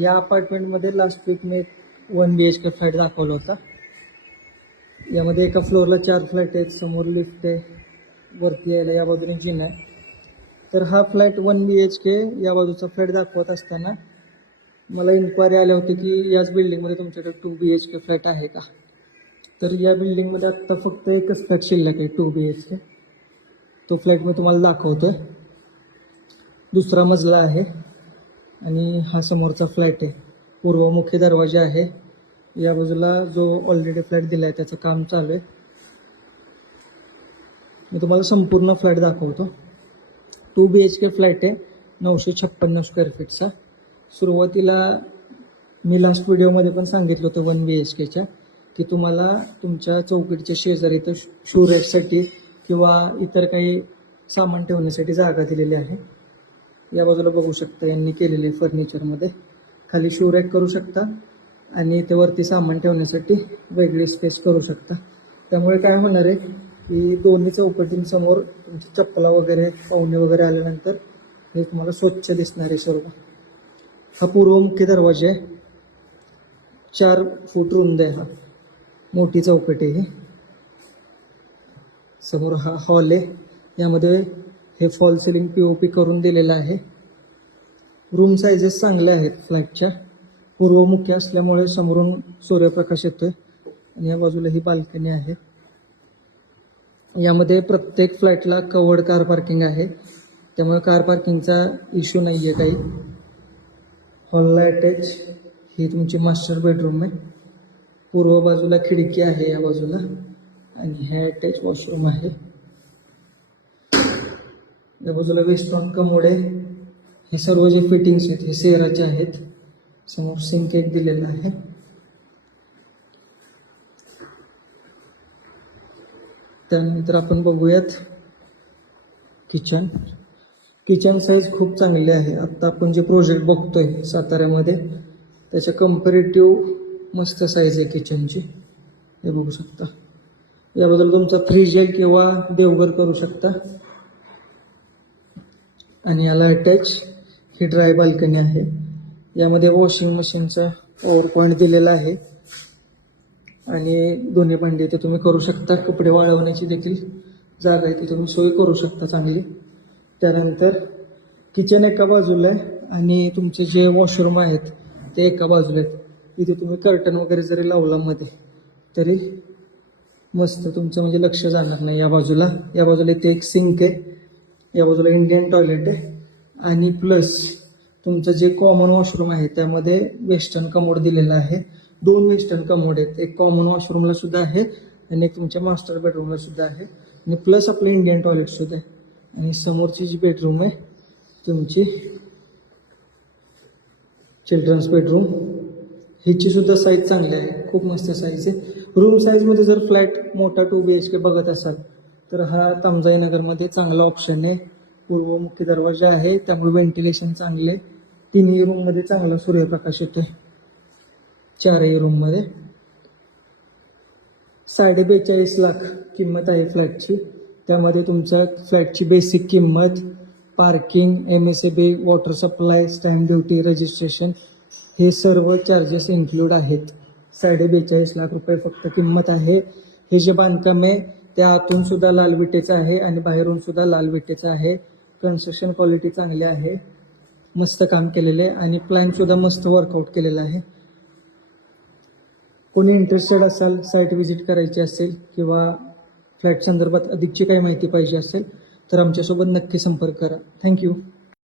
या अपार्टमेंटमध्ये last weak मी 1 BHK flat दाखवला होता. यामध्ये एका फ्लोअरला 4 फ्लॅट आहेत, समोर लिफ्ट आहे, वरती यायला या बाजूने जिन आहे. तर हा फ्लॅट 1 BHK या बाजूचा फ्लॅट दाखवत असताना मला इन्क्वायरी आल्या होती की याच बिल्डिंगमध्ये तुमच्याकडे 2 BHK फ्लॅट आहे का. तर या बिल्डिंगमध्ये आत्ता फक्त एकच फ्लॅट शिल्लक आहे 2 BHK. तो फ्लॅट मी तुम्हाला दाखवतो आहे. दुसरा मजला आहे आणि हा समोरचा फ्लॅट आहे. पूर्वमुखी दरवाजा आहे. या बाजूला जो ऑलरेडी फ्लॅट दिला आहे त्याचं काम चालू आहे. मी तुम्हाला संपूर्ण फ्लॅट दाखवतो. 2 BHK फ्लॅट आहे, 956 स्क्वेअर फीटचा. सुरुवातीला मी लास्ट व्हिडिओमध्ये पण सांगितलं होतं 1 BHKच्या की तुम्हाला तुमच्या चौकटीच्या शेजारी तर शू रॅकसाठी किंवा इतर काही सामान ठेवण्यासाठी जागा दिलेली आहे. या बाजूला बघू शकता यांनी केलेले फर्निचरमध्ये. खाली शू रॅक करू शकता आणि ते वरती सामान ठेवण्यासाठी वेगळी स्पेस करू शकता. त्यामुळे काय होणार आहे की दोन्ही चौकटींसमोर तुमची चप्पला वगैरे पाहुणे वगैरे आल्यानंतर हे तुम्हाला स्वच्छ दिसणार आहे सर्व. हा पूर्वमुखी दरवाजा आहे, 4 फूट रुंद आहे. हा मोठी चौकट आहे. समोर हा हॉल आहे. यामध्ये हे फॉल सिलिंग POP करून दिलेलं आहे. रूम सायझेस चांगल्या आहेत फ्लॅटच्या. पूर्वमुखी असल्यामुळे समोरून सूर्यप्रकाश येतोय आणि या बाजूला ही बाल्कनी आहे. यामध्ये प्रत्येक फ्लॅटला कवर्ड कार पार्किंग आहे, त्यामुळे कार पार्किंगचा इश्यू नाही आहे काही. हॉलला अटॅच ही तुमची मास्टर बेडरूम आहे. पूर्व बाजूला खिडकी आहे या बाजूला आणि हे अटॅच वॉशरूम आहे. या बाजूला वेस्टर्न कमोड आहे. हे सर्व जे फिटिंग्स आहेत हे सेराचे आहेत. समोर सिंक एक दिलेला आहे. त्यानंतर आपण बघूयात किचन. किचन साईज खूप चांगली आहे. आत्ता आपण जे प्रोजेक्ट बघतोय साताऱ्यामध्ये त्याच्या कम्पॅरेटिव्ह मस्त साईज आहे किचनची. हे बघू शकता. याबद्दल तुमचा फ्रीज येईल किंवा देवघर करू शकता. आणि याला अटॅच ही ड्राय बाल्कनी आहे. यामध्ये वॉशिंग मशीनचा पॉवर पॉईंट दिलेला आहे आणि दोन्ही भांडी ते तुम्ही करू शकता. कपडे वाळवण्याची देखील जागा आहे, ती तुम्ही सोय करू शकता चांगली. त्यानंतर किचन एका बाजूला आहे आणि तुमचे जे वॉशरूम आहेत ते एका बाजूला आहेत. इथे तुम्ही कर्टन वगैरे जरी लावला मध्ये तरी मस्त तुमचं म्हणजे लक्ष जाणार नाही. या बाजूला इथे एक सिंक आहे. या बाजूला इंडियन टॉयलेट आहे आणि प्लस तुमचं जे कॉमन वॉशरूम आहे त्यामध्ये वेस्टर्न कमोड दिलेलं आहे. 2 वेस्टर्न कमोड आहेत, एक कॉमन वॉशरूमला सुद्धा आहे आणि एक तुमच्या मास्टर बेडरूमला सुद्धा आहे आणि प्लस आपलं इंडियन टॉयलेट सुद्धा आहे. आणि समोरची जी बेडरूम आहे तुमची चिल्ड्रन्स बेडरूम, हिची सुद्धा साईज चांगली आहे, खूप मस्त साईज आहे. रूम साईजमध्ये जर फ्लॅट मोठा 2 BHK बघत असाल तर हा तामजाईनगरमध्ये चांगला ऑप्शन आहे. पूर्वमुखी दरवाजा आहे त्यामुळे व्हेंटिलेशन चांगले. तिन्ही रूममध्ये चांगला सूर्यप्रकाश येतोय. 4ही रूममध्ये. 42.5 लाख किंमत आहे फ्लॅटची. त्यामध्ये तुमच्या फ्लॅटची बेसिक किंमत, parking, MSAB, water supply, stamp duty, registration हे सर्व चार्जेस इन्क्लूड आहेत. 42.5 लाख रुपये फक्त किंमत आहे. हे जे बांधकाम आहे ते आतून सुद्धा लाल विटेचं आहे आणि बाहेरून सुद्धा लाल विटेचं आहे. कन्स्ट्रक्शन क्वालिटी चांगली आहे, मस्त काम केलेलं आहे आणि प्लॅन सुद्धा मस्त वर्कआउट केलेला आहे. कोणी इंटरेस्टेड असाल, साईट व्हिजिट करायची असेल किंवा फ्लॅट संदर्भात अधिकची काही माहिती पाहिजे असेल तर आमच्यासोबत नक्की संपर्क करा. थँक्यू.